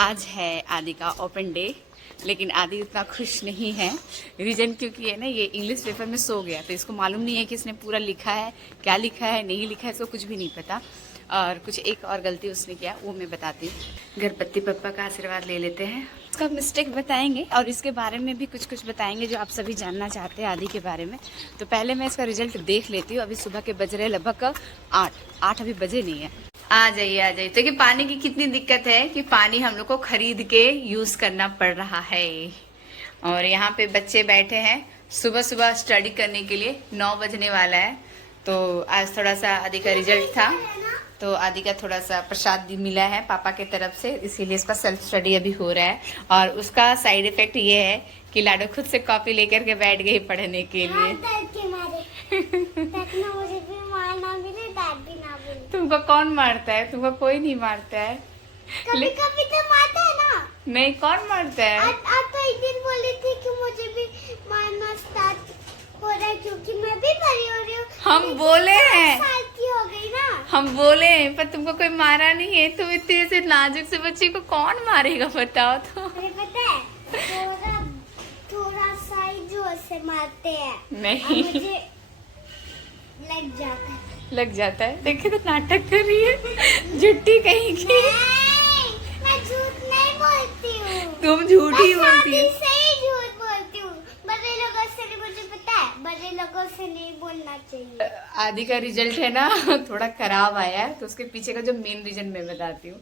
आज है आदि का ओपन डे, लेकिन आदि उतना खुश नहीं है। रीज़न क्योंकि है ना, ये इंग्लिश पेपर में सो गया, तो इसको मालूम नहीं है कि इसने पूरा लिखा है, क्या लिखा है नहीं लिखा है, इसको कुछ भी नहीं पता। और कुछ एक और गलती उसने किया, वो मैं बताती हूँ। गणपति पप्पा का आशीर्वाद ले लेते हैं, उसका मिस्टेक बताएंगे और इसके बारे में भी कुछ कुछ बताएंगे जो आप सभी जानना चाहते हैं आदि के बारे में। तो पहले मैं इसका रिजल्ट देख लेती हूँ। अभी सुबह के बज रहे लगभग 8 अभी बजे नहीं है। आ जाइए। तो कि पानी की कितनी दिक्कत है कि पानी हम लोग को खरीद के यूज करना पड़ रहा है। और यहाँ पे बच्चे बैठे हैं सुबह सुबह स्टडी करने के लिए। 9 बजने वाला है। तो आज थोड़ा सा आदि का रिजल्ट था, तो आदि का थोड़ा सा प्रसाद भी मिला है पापा के तरफ से, इसीलिए इसका सेल्फ स्टडी अभी हो रहा है। और उसका साइड इफेक्ट ये है कि लाडो खुद से कॉपी लेकर के बैठ गई पढ़ने के लिए। तुमको कौन मारता है? तुमको कोई नहीं मारता है। कभी कभी तो मारता है ना। नहीं, कौन मारता है? आप तो एक दिन बोली थी कि मुझे भी मारना स्टार्ट हो रहा है क्योंकि मैं भी बड़ी हो रही हूँ। हम बोले हैं, साल की हो गई ना। हम बोले हैं, पर तुमको कोई मारा नहीं है। तुम इतने से नाजुक से बच्चे को कौन मारेगा बताओ तो। अरे पता है, थोड़ा सा ही जोर से मारते हैं। नहीं, मुझे लग जाता है। लग जाता है। देखिए तो नाटक कर रही है, झूठी कहीं की। मैं झूठ नहीं बोलती हूँ। तुम झूठी बोलती है। सही झूठ बोलती हूँ। बड़े लोगों से नहीं, मुझे पता है बड़े लोगों से नहीं बोलना चाहिए। आदि का रिजल्ट है ना थोड़ा खराब आया है, तो उसके पीछे का जो मेन रीजन मैं बताती हूँ।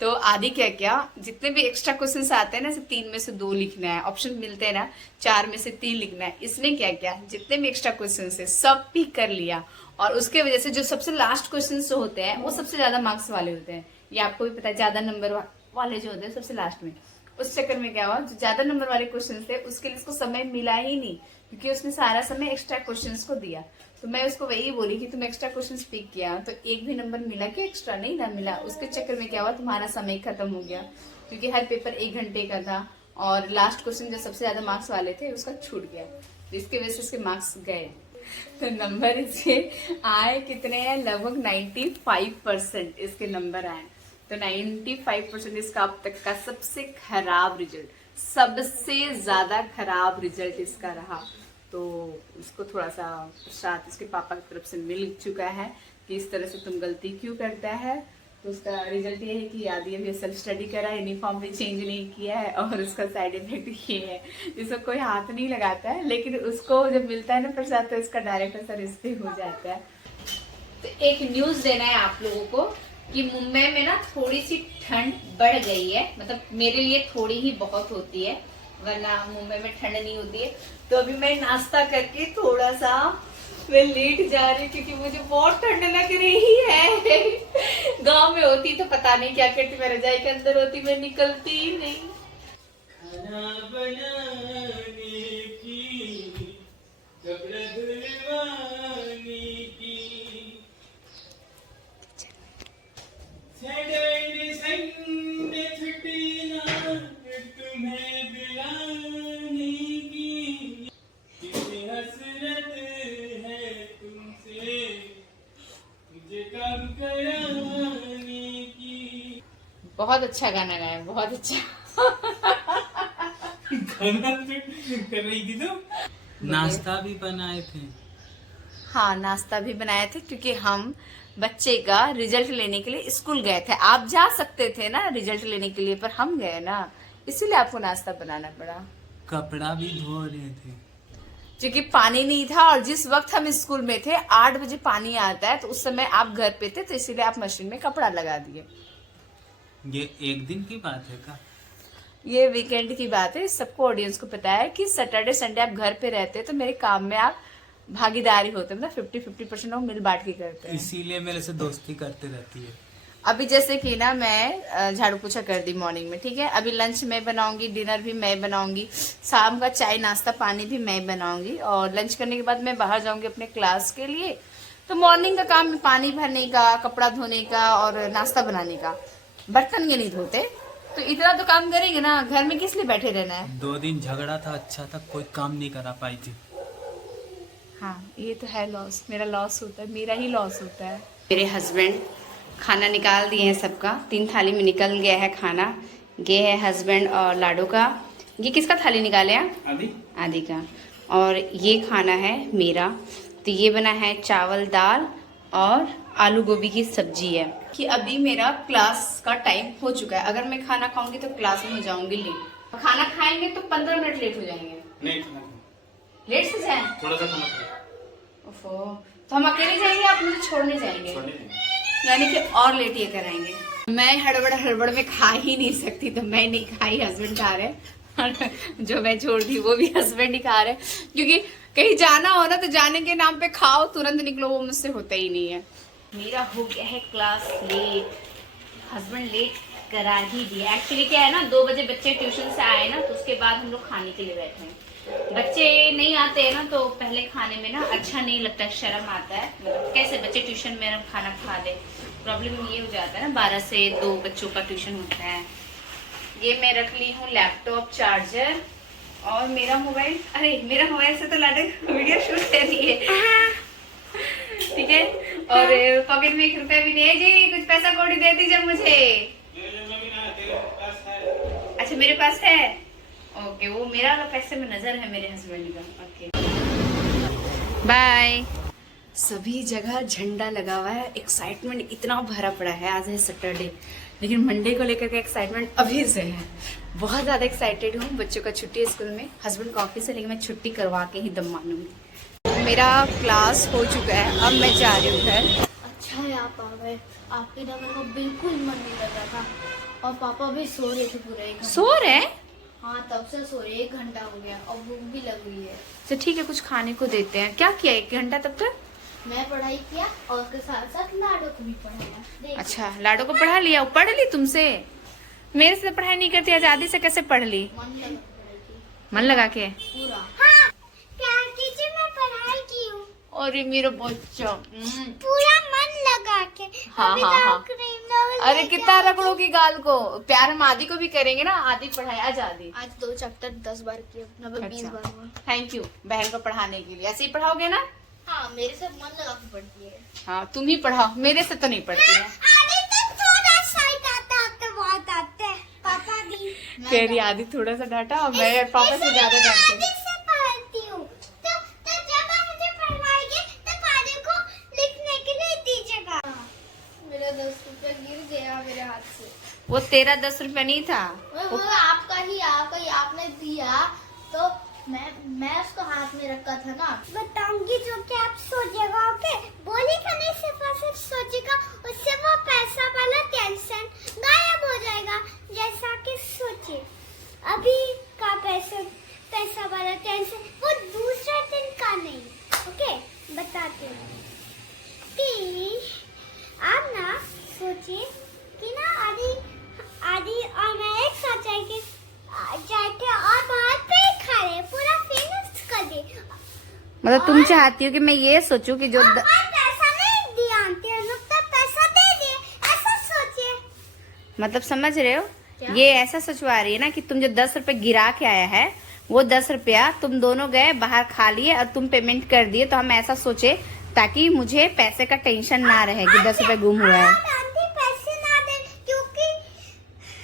तो आदि क्या जितने भी एक्स्ट्रा क्वेश्चंस आते हैं ना, 3 में से 2 लिखना है, ऑप्शन मिलते हैं ना 4 में से 3 लिखना है। इसने क्या जितने भी एक्स्ट्रा क्वेश्चंस है सब पिक कर लिया, और उसके वजह से जो सबसे लास्ट क्वेश्चंस जो होते हैं वो सबसे ज्यादा मार्क्स वाले होते हैं। ये आपको भी पता है, ज्यादा नंबर वाले जो होते हैं सबसे लास्ट में। उस चक्कर में क्या हुआ, जो ज्यादा नंबर वाले क्वेश्चन थे उसके लिए उसको समय मिला ही नहीं, क्योंकि उसने सारा समय एक्स्ट्रा क्वेश्चंस को दिया। तो मैं उसको वही बोली कि तुम एक्स्ट्रा क्वेश्चंस पिक किया तो एक भी नंबर मिला कि एक्स्ट्रा नहीं ना मिला। उसके चक्कर में क्या हुआ, तुम्हारा समय खत्म हो गया, क्योंकि हर पेपर 1 घंटे का था और लास्ट क्वेश्चन जो सबसे ज्यादा मार्क्स वाले थे उसका छूट गया, तो इसकी वजह से उसके मार्क्स गए। तो नंबर इसके आए कितने हैं, लगभग 95% इसके नंबर आए। तो 95% इसका अब तक का सबसे खराब रिजल्ट, सबसे ज्यादा खराब रिजल्ट इसका रहा। तो उसको थोड़ा सा प्रसाद इसके पापा की तरफ से मिल चुका है कि इस तरह से तुम गलती क्यों करता है। तो उसका रिजल्ट ये है कि आदि अभी सेल्फ स्टडी करा, यूनिफॉर्म भी चेंज नहीं किया है, और उसका साइड इफेक्ट ये है, इसको कोई हाथ नहीं लगाता है, लेकिन उसको जब मिलता है ना प्रसाद तो इसका डायरेक्ट असर इस पे हो जाता है। तो एक न्यूज देना है आप लोगों को कि मुंबई में ना थोड़ी सी ठंड बढ़ गई है, मतलब मेरे लिए थोड़ी ही बहुत होती है, वरना मुंबई में ठंड नहीं होती है। तो अभी मैं नाश्ता करके थोड़ा सा मैं लेट जा रही, क्योंकि मुझे बहुत ठंड लग रही है। गांव में होती तो पता नहीं क्या करती, मैं रजाई के अंदर होती, मैं निकलती ही नहीं। खाना बनाने की, कपड़े धुलवाने की, सैटरडे संडे छुट्टी ना तुम्हें दिलाने की, कितनी हसरत है तुमसे मुझे काम कराने की। बहुत अच्छा गाना गाया, बहुत अच्छा। खाना कर रही थी तो नाश्ता भी बनाए थे। हाँ, नाश्ता भी बनाए थे, क्योंकि हम बच्चे का रिजल्ट लेने के लिए स्कूल गए थे। आप जा सकते थे ना रिजल्ट लेने के लिए, पर हम गए ना, इसीलिए आपको नाश्ता बनाना पड़ा। कपड़ा भी धो रहे थे क्योंकि पानी नहीं था, और जिस वक्त हम स्कूल में थे 8 बजे पानी आता है, तो उस समय आप घर पे थे, तो इसीलिए आप मशीन में कपड़ा लगा दिए। ये एक दिन की बात है का? ये वीकेंड की बात है, सबको ऑडियंस को पता है कि सैटरडे संडे आप घर पे रहते हैं, तो मेरे काम में आप भागीदारी होते हैं, मतलब 50-50% लोग मिल बांट के करते हैं। इसीलिए मेरे से दोस्ती करते रहती है। अभी जैसे कि ना मैं झाड़ू पोछा कर दी मॉर्निंग में, ठीक है, अभी लंच मैं बनाऊंगी, डिनर भी मैं बनाऊंगी, शाम का चाय नाश्ता पानी भी मैं बनाऊंगी, और लंच करने के बाद मैं बाहर जाऊंगी अपने क्लास के लिए। तो मॉर्निंग का काम पानी भरने का, कपड़ा धोने का और नाश्ता बनाने का। बर्तन ये नहीं धोते, तो इतना तो काम करेंगे ना, घर में किस लिए बैठे रहना है। 2 दिन झगड़ा था, अच्छा था, कोई काम नहीं करा पाई थी। हाँ, ये तो है लॉस, मेरा लॉस होता है, मेरा ही लॉस होता है। मेरे हस्बैंड खाना निकाल दिए हैं सबका, 3 थाली में निकल गया है खाना। ये है हस्बैंड और लाडो का। ये किसका थाली निकाले हैं? आदि आदि का। और ये खाना है मेरा। तो ये बना है चावल दाल और आलू गोभी की सब्जी है। कि अभी मेरा क्लास का टाइम हो चुका है। अगर मैं खाना खाऊंगी तो क्लास में हो जाऊंगी लेट। खाना खाएंगे तो 15 मिनट लेट हो जाएंगे। नहीं लेट से जाए थोड़ा सा खाना ओफो, तो हम अकेले जाएंगे, आप मुझे छोड़ने जाएंगे? यानी कि और लेट ये कराएंगे। मैं हड़बड़ में खा ही नहीं सकती, तो मैं नहीं खाई, हस्बैंड खा रहे। जो मैं छोड़ दी वो भी हस्बैंड ही खा रहे, क्योंकि कहीं जाना हो ना तो जाने के नाम पे खाओ तुरंत निकलो, वो मुझसे होता ही नहीं है। मेरा हो गया है क्लास लेट, हस्बैंड लेट करा ही दिया। एक्चुअली क्या है ना, 2 बजे बच्चे ट्यूशन से आए ना, तो उसके बाद हम लोग खाने के लिए बैठे हैं। बच्चे नहीं आते हैं ना तो पहले खाने में ना अच्छा नहीं लगता, शर्म आता है। मतलब कैसे बच्चे ट्यूशन में खाना खा ले, प्रॉब्लम ये हो जाता है ना। 12 से 2 बच्चों का ट्यूशन होता है। ये मैं रख ली हूँ लैपटॉप, चार्जर और मेरा मोबाइल। अरे मेरा मोबाइल से तो लाडो वीडियो शूट कर रही है, ठीक है। और पॉकेट में 1 रुपया भी नहीं है जी, कुछ पैसा कौड़ी दे दीजिए मुझे। अच्छा मेरे पास है, ओके। वो मेरा वाला पैसे में नजर है मेरे हस्बैंड का। Okay bye. सभी जगह झंडा लगा हुआ है, एक्साइटमेंट इतना भरा पड़ा है। आज है सैटरडे, लेकिन मंडे को लेकर के एक्साइटमेंट अभी से है। बहुत ज़्यादा एक्साइटेड हूँ। बच्चों का छुट्टी है स्कूल में, हस्बैंड का ऑफिस है, लेकिन मैं छुट्टी करवा के ही दम मानूंगी। मेरा क्लास हो चुका है, अब मैं जा रही हूँ घर। अच्छा है आप आ गए, आपके दम को बिल्कुल मन नहीं लग रहा था, और पापा भी सो रहे थे पूरे 1 घंटा। सो रहे? हाँ तब से सो रहे, 1 घंटा हो गया और भूख भी लग रही है। तो ठीक है, कुछ खाने को देते हैं। क्या किया 1 घंटा तब तक? मैं पढ़ाई किया और उसके साथ साथ लाडो को भी पढ़ाया। देख। अच्छा लाडो को पढ़ा लिया? वो पढ़ ली तुमसे? मेरे से पढ़ाई नहीं करती, आजादी से कैसे पढ़ ली? मन लगा पढ़ाई की मन लगा के? पूरा। हाँ क्या कीजिए, मैं पढ़ाई की हूँ। अरे मेरा बच्चा पूरा मन लगा के। हाँ अभी हाँ तो हाँ। क्रीम नॉवल अरे लेके कितना आई रगड़ो की गाल को। प्यार हम आदि को भी करेंगे ना, आदि पढ़ाए। आज आदि आज 2 चैप्टर 10 बार किए, मतलब 20 बार हुआ। थैंक यू बहन को पढ़ाने के लिए। ऐसे ही पढ़ाओगे ना? हाँ मेरे से मन लगा के पढ़ती है। हाँ तुम ही पढ़ाओ, मेरे से तो नहीं पढ़ती है। आदि तो थोड़ा साइड आता बहुत आते हैं, पापा भी। कह रही आदि थोड़ा सा डांटा और मैं पापा से ज्यादा डांटती हूँ। से पढ़ती हूँ तो जब आप मुझे पढ़वाएंगे तब आदि को लिखने के लिए दीजिएगा। मेरा 10 रुपया गिर गया मेरे हाथ से। वो तेरा 10 रुपया नहीं था, वो आपका ही आपने दिया तो मैं उसको हाथ में रखा था ना। बताऊंगी जो कि आप सोचेगा, ओके? बोलेगा नहीं, सिर्फ और सिर्फ सोचेगा, उससे वो पैसा वाला टेंशन गायब हो जाएगा। जैसा कि सोचे अभी का पैसा वाला टेंशन वो दूसरे दिन का नहीं, ओके? बताती हूँ कि आप ना सोचिए कि ना आदि और मैं एक साथ जाके और बाहर पे खा रहे, पूरा फिनिश कर दे। मतलब तुम चाहती हो कि मैं ये सोचूं कि जो और पैसा नहीं दिया आंटी, लोग तो पैसा दे दिए, ऐसा सोचिए। मतलब समझ रहे हो? क्या? ये ऐसा सोचवा रही है ना कि तुम जो 10 रुपए गिरा के आया है, वो 10 रुपया तुम दोनों गए बाहर खा लिए और तुम पेमेंट कर दिए, तो हम ऐसा सोचे ताकि मुझे पैसे का टेंशन ना रहे कि 10 रुपए गुम हुआ है। आंटी पैसे ना दे, क्योंकि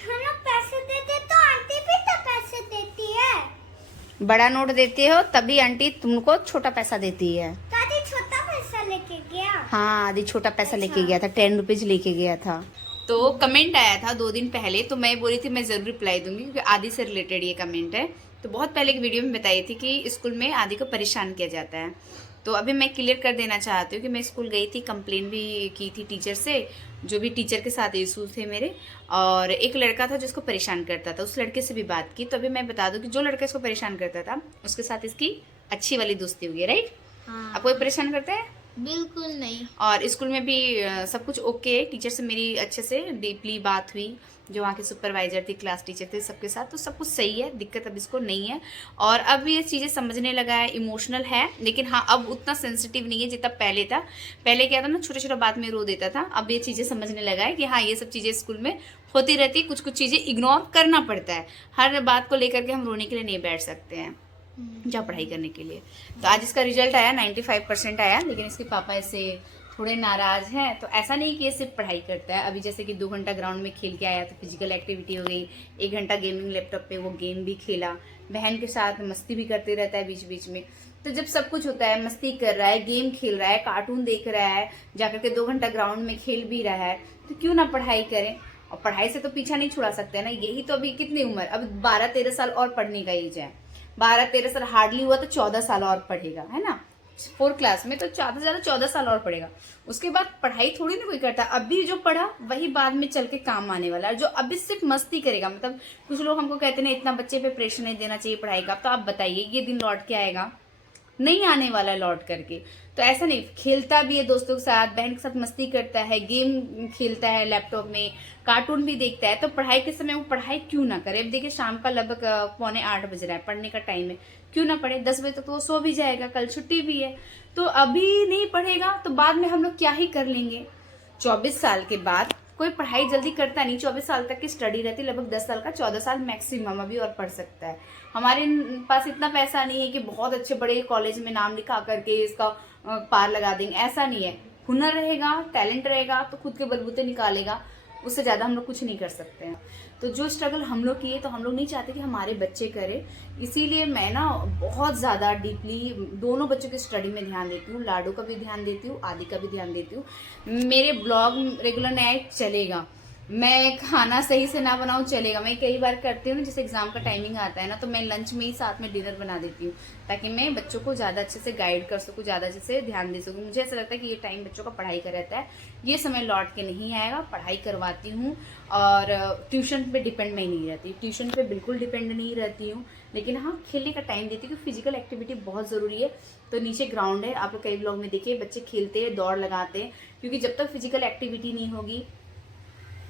हम लोग पैसे देते तो आंटी भी तो पैसे देती है। बड़ा नोट देते हो तभी आंटी तुमको छोटा पैसा देती है। दादी छोटा पैसा लेके गया। हाँ आदि छोटा पैसा अच्छा। लेके गया था, 10 रुपीज लेके गया था। तो कमेंट आया था 2 दिन पहले, तो मैं बोली थी मैं जरूर रिप्लाई दूंगी क्योंकि आदि से रिलेटेड ये कमेंट है। तो बहुत पहले की वीडियो में बताई थी कि स्कूल में आदि को परेशान किया जाता है। तो अभी मैं क्लियर कर देना चाहती हूँ कि मैं स्कूल गई थी, कंप्लेन भी की थी टीचर से, जो भी टीचर के साथ इशू थे मेरे। और एक लड़का था जिसको परेशान करता था, उस लड़के से भी बात की। तो अभी मैं बता दूं कि जो लड़का इसको परेशान करता था उसके साथ इसकी अच्छी वाली दोस्ती हुई है, राइट? हाँ। आपको परेशान करता है? बिल्कुल नहीं। और स्कूल में भी सब कुछ ओके है। टीचर से मेरी अच्छे से डीपली बात हुई, जो वहाँ के सुपरवाइजर थे, क्लास टीचर थे, सबके साथ, तो सब कुछ सही है, दिक्कत अब इसको नहीं है। और अब ये चीज़ें समझने लगा है, इमोशनल है, लेकिन हाँ अब उतना सेंसिटिव नहीं है जितना पहले था। पहले क्या था ना, छोटे छोटे बात में रो देता था। अब ये चीज़ें समझने लगा है कि हाँ ये सब चीज़ें स्कूल में होती रहती है, कुछ कुछ चीज़ें इग्नोर करना पड़ता है। हर बात को लेकर के हम रोने के लिए नहीं बैठ सकते हैं, जा पढ़ाई करने के लिए। तो आज इसका रिजल्ट आया 95% आया, लेकिन इसके पापा ऐसे थोड़े नाराज हैं। तो ऐसा नहीं कि ये सिर्फ पढ़ाई करता है, अभी जैसे कि 2 घंटा ग्राउंड में खेल के आया तो फिजिकल एक्टिविटी हो गई, 1 घंटा गेमिंग लैपटॉप पे वो गेम भी खेला, बहन के साथ मस्ती भी करते रहता है बीच बीच में। तो जब सब कुछ होता है, मस्ती कर रहा है, गेम खेल रहा है, कार्टून देख रहा है, जाकर के 2 घंटा ग्राउंड में खेल भी रहा है, तो क्यों ना पढ़ाई करें। और पढ़ाई से तो पीछा नहीं छुड़ा सकते ना, यही तो अभी कितनी उम्र, अब 12-13 साल और पढ़ने का एज है, 12-13 साल हार्डली हुआ तो 14 साल और पढ़ेगा, है ना, 4th क्लास में, तो ज्यादा से ज्यादा 14 साल और पढ़ेगा। उसके बाद पढ़ाई थोड़ी ना कोई करता, अभी जो पढ़ा वही बाद में चल के काम आने वाला है। जो अभी सिर्फ मस्ती करेगा, मतलब कुछ लोग हमको कहते हैं इतना बच्चे पे प्रेशर नहीं देना चाहिए पढ़ाई का, तो आप बताइए ये दिन लौट के आएगा? नहीं आने वाला लौट करके। तो ऐसा नहीं, खेलता भी है दोस्तों के साथ, बहन के साथ मस्ती करता है, गेम खेलता है लैपटॉप में, कार्टून भी देखता है, तो पढ़ाई के समय वो पढ़ाई क्यों ना करे। अब देखिए शाम का लगभग 7:45 बज रहा है, पढ़ने का टाइम है, क्यों ना पढ़े, 10 बजे तक तो वो सो भी जाएगा, कल छुट्टी भी है। तो अभी नहीं पढ़ेगा तो बाद में हम लोग क्या ही कर लेंगे। 24 साल के बाद कोई पढ़ाई जल्दी करता नहीं, 24 साल तक की स्टडी रहती, लगभग 10 साल का, 14 साल मैक्सिमम अभी और पढ़ सकता है। हमारे पास इतना पैसा नहीं है कि बहुत अच्छे बड़े कॉलेज में नाम लिखा करके इसका पार लगा देंगे, ऐसा नहीं है। हुनर रहेगा, टैलेंट रहेगा तो खुद के बलबूते निकालेगा, उससे ज़्यादा हम लोग कुछ नहीं कर सकते हैं। तो जो स्ट्रगल हम लोग किए, तो हम लोग नहीं चाहते कि हमारे बच्चे करें। इसीलिए मैं ना बहुत ज़्यादा डीपली दोनों बच्चों की स्टडी में ध्यान देती हूँ, लाडो का भी ध्यान देती हूँ, आदि का भी ध्यान देती हूँ। मेरे ब्लॉग रेगुलर नया चलेगा, मैं खाना सही से ना बनाऊँ चलेगा, मैं कई बार करती हूँ ना, जैसे एग्जाम का टाइमिंग आता है ना, तो मैं लंच में ही साथ में डिनर बना देती हूँ, ताकि मैं बच्चों को ज़्यादा अच्छे से गाइड कर सकूँ, ज़्यादा अच्छे से ध्यान दे सकूँ। मुझे ऐसा लगता है कि ये टाइम बच्चों का पढ़ाई का रहता है, ये समय लौट के नहीं आएगा। पढ़ाई करवाती हूँ और ट्यूशन पे डिपेंड मैं नहीं रहती, ट्यूशन पे बिल्कुल डिपेंड नहीं रहती हूँ, लेकिन हाँ खेलने का टाइम देती हूँ, फिजिकल एक्टिविटी बहुत ज़रूरी है। तो नीचे ग्राउंड है, आप लोग कई ब्लॉग में देखिए बच्चे खेलते हैं, दौड़ लगाते हैं, क्योंकि जब तक फिजिकल एक्टिविटी नहीं होगी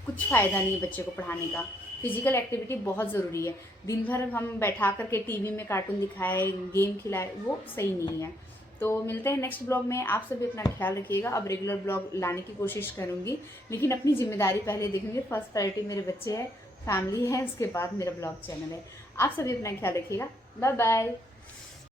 कुछ फ़ायदा नहीं है बच्चे को पढ़ाने का। फिजिकल एक्टिविटी बहुत ज़रूरी है। दिन भर हम बैठा करके टीवी में कार्टून दिखाए, गेम खिलाए, वो सही नहीं है। तो मिलते हैं नेक्स्ट ब्लॉग में। आप सभी अपना ख्याल रखिएगा। अब रेगुलर ब्लॉग लाने की कोशिश करूँगी, लेकिन अपनी जिम्मेदारी पहले देखूँगी। फर्स्ट प्रायोरिटी मेरे बच्चे हैं, फैमिली है, उसके बाद मेरा ब्लॉग चैनल है। आप सभी अपना ख्याल रखिएगा। Bye bye.